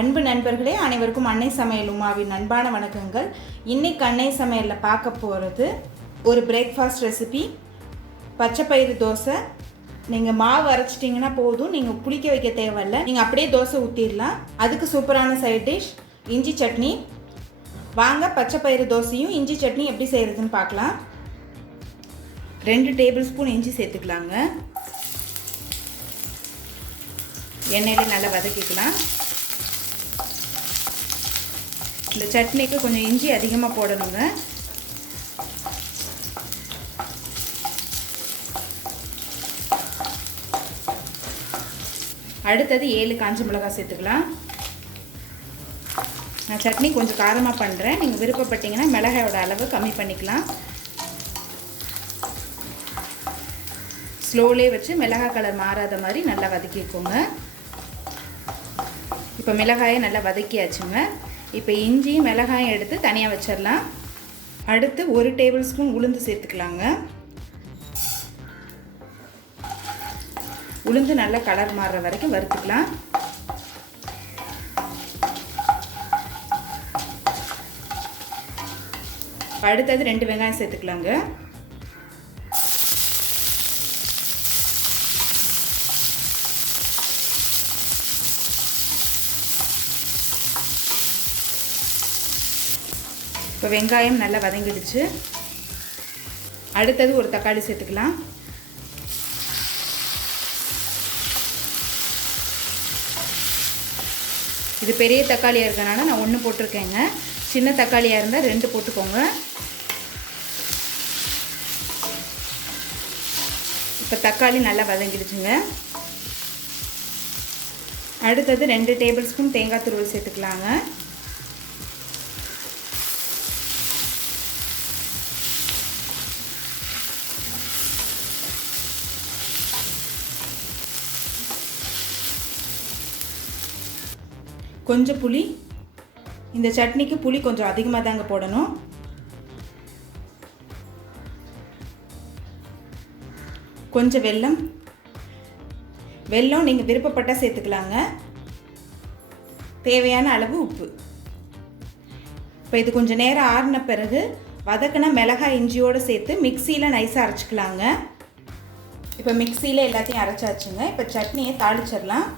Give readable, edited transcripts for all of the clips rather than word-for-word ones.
அன்பு நண்பர்களே, அனைவருக்கும் அன்னை சமையல் உமாவின் அன்பான வணக்கங்கள். இன்னைக்கு அன்னை சமையலில் பார்க்க போகிறது ஒரு பிரேக்ஃபாஸ்ட் ரெசிபி, பச்சைப்பயிறு தோசை. நீங்கள் மாவு அரைச்சிட்டிங்கன்னா போதும், நீங்கள் புளிக்க வைக்க தேவையில்லை, நீங்கள் அப்படியே தோசை ஊற்றிடலாம். அதுக்கு சூப்பரான சைட் டிஷ் இஞ்சி சட்னி. வாங்க பச்சைப்பயிறு தோசையும் இஞ்சி சட்னி எப்படி செய்கிறதுன்னு பார்க்கலாம். 2 டேபிள் ஸ்பூன் இஞ்சி சேர்த்துக்கலாங்க. எண்ணெயிலே நல்லா வதக்கிக்கலாம். இந்த சட்னிக்கு கொஞ்சம் இஞ்சி அதிகமாக போடணுங்க. அடுத்தது 7 காஞ்ச மிளகாய் சேர்த்துக்கலாம். நான் சட்னி கொஞ்சம் காரமாக பண்ணுறேன், நீங்கள் விருப்பப்பட்டீங்கன்னா மிளகாயோட அளவு கம்மி பண்ணிக்கலாம். ஸ்லோலே வச்சு மிளகாய் கலர் மாறாத மாதிரி நல்லா வதக்கிக்கோங்க. இப்போ மிளகாயை நல்லா வதக்கியாச்சுங்க. இப்போ இஞ்சியும் மிளகாயும் எடுத்து தனியாக வச்சிடலாம். அடுத்து 1 டேபிள் ஸ்பூன் உளுந்து சேர்த்துக்கலாங்க. உளுந்து நல்லா கலர் மாறுற வரைக்கும் வறுத்துக்கலாம். அடுத்தது 2 வெங்காயம் சேர்த்துக்கலாங்க. இப்போ வெங்காயம் நல்லா வதங்கிடுச்சு. அடுத்தது ஒரு தக்காளி சேர்த்துக்கலாம். இது பெரிய தக்காளியாக இருக்கனால நான் 1 போட்டிருக்கேங்க. சின்ன தக்காளியாக இருந்தால் 2 போட்டுக்கோங்க. இப்போ தக்காளி நல்லா வதங்கிடுச்சுங்க. அடுத்தது 2 டேபிள் ஸ்பூன் தேங்காய் துருவல் சேர்த்துக்கலாங்க. கொஞ்சம் புளி, இந்த சட்னிக்கு புளி கொஞ்சம் அதிகமாக தாங்க போடணும். கொஞ்சம் வெல்லம், நீங்கள் விருப்பப்பட்டால் சேர்த்துக்கலாங்க. தேவையான அளவு உப்பு. இப்போ இது கொஞ்சம் நேரம் ஆறின பிறகு வதக்கின மிளகாய் இஞ்சியோடு சேர்த்து மிக்சியில் நைஸாக அரைச்சிக்கலாங்க. இப்போ மிக்சியில் எல்லாத்தையும் அரைச்சாச்சுங்க. இப்போ சட்னியை தாளிச்சிடலாம்.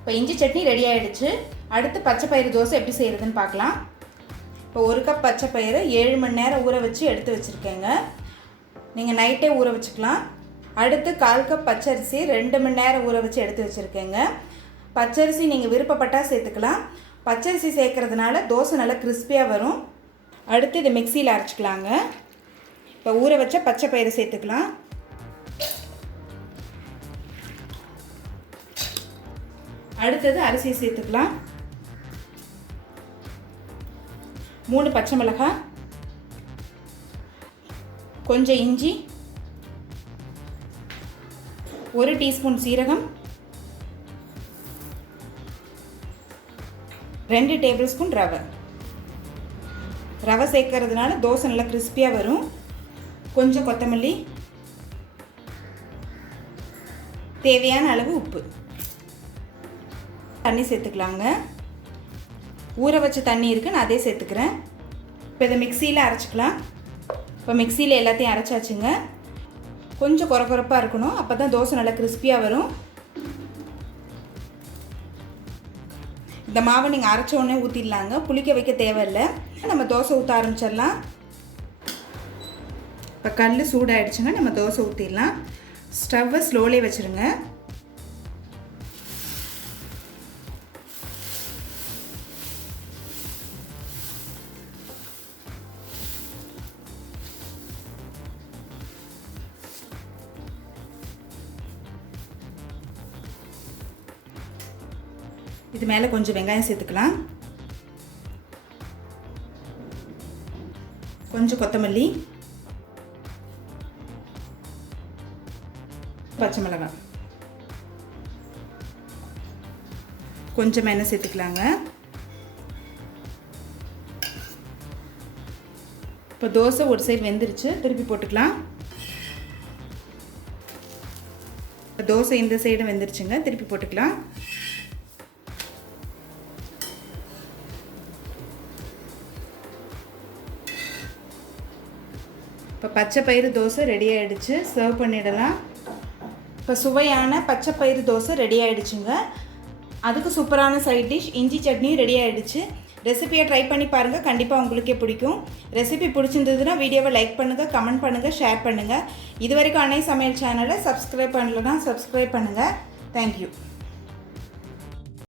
இப்போ இஞ்சி சட்னி ரெடி ஆகிடுச்சு. அடுத்து பச்சைப்பயிறு தோசை எப்படி செய்கிறதுன்னு பார்க்கலாம். இப்போ 1 கப் பச்சைப்பயிறு 7 மணி நேரம் ஊற வச்சு எடுத்து வச்சுருக்கேங்க. நீங்கள் நைட்டே ஊற வச்சுக்கலாம். அடுத்து 1/4 கப் பச்சரிசி 2 மணி நேரம் ஊற வச்சு எடுத்து வச்சுருக்கேங்க. பச்சரிசி நீங்கள் விருப்பப்பட்டால் சேர்த்துக்கலாம். பச்சரிசி சேர்க்கறதுனால தோசை நல்லா கிறிஸ்பியாக வரும். அடுத்து இதை மிக்சியில் அரைச்சிக்கலாங்க. இப்போ ஊற வச்ச பச்சைப்பயிறு சேர்த்துக்கலாம். அடுத்தது அரிசி சேர்த்துக்கலாம். 3 பச்சை மிளகாய், கொஞ்சம் இஞ்சி, 1 டீஸ்பூன் சீரகம், 2 டேபிள் ஸ்பூன் ரவை சேர்க்கறதுனால தோசை நல்லா கிறிஸ்பியாக வரும். கொஞ்சம் கொத்தமல்லி, தேவையான அளவு உப்பு, தண்ணி சேர்த்துக்கலாங்க. ஊற வச்ச தண்ணி இருக்குது, நான் அதே சேர்த்துக்கிறேன். இப்போ இதை மிக்சியில் அரைச்சிக்கலாம். இப்போ மிக்சியில் எல்லாத்தையும் அரைச்சாச்சுங்க. கொஞ்சம் கொரப்பாக இருக்கணும், அப்போ தான் தோசை நல்லா கிறிஸ்பியாக வரும். இந்த மாவை நீங்கள் அரைச்ச உடனே ஊற்றிடலாங்க, புளிக்க வைக்க தேவையில்லை. நம்ம தோசை ஊற்ற ஆரம்பிச்சிடலாம். இப்போ கல் சூடாகிடுச்சுங்க, நம்ம தோசை ஊற்றிடலாம். ஸ்டவ்வை ஸ்லோலே வச்சுருங்க. இது மேலே கொஞ்சம் வெங்காயம் சேர்த்துக்கலாம். கொஞ்சம் கொத்தமல்லி, பச்சை மிளகாய், கொஞ்சம் எண்ணெய் சேர்த்துக்கலாங்க. இப்போ தோசை ஒரு சைடு வெந்துருச்சு, திருப்பி போட்டுக்கலாம். தோசை இந்த சைடு வெந்துருச்சுங்க. திருப்பி போட்டுக்கலாம். இப்போ பச்சை பயிறு தோசை ரெடி ஆகிடுச்சு. சர்வ் பண்ணிடலாம். இப்போ சுவையான பச்சை பயிறு தோசை ரெடி ஆகிடுச்சுங்க. அதுக்கு சூப்பரான சைட் டிஷ் இஞ்சி சட்னியும் ரெடி ஆகிடுச்சு. ரெசிபியை ட்ரை பண்ணி பாருங்கள், கண்டிப்பாக உங்களுக்கே பிடிக்கும். ரெசிபி பிடிச்சிருந்ததுன்னா வீடியோவை லைக் பண்ணுங்கள், கமெண்ட் பண்ணுங்கள், ஷேர் பண்ணுங்கள். இது வரைக்கும் அன்னை சமையல் சேனலை சப்ஸ்கிரைப் பண்ணலன்னா சப்ஸ்கிரைப் பண்ணுங்கள். தேங்க்யூ.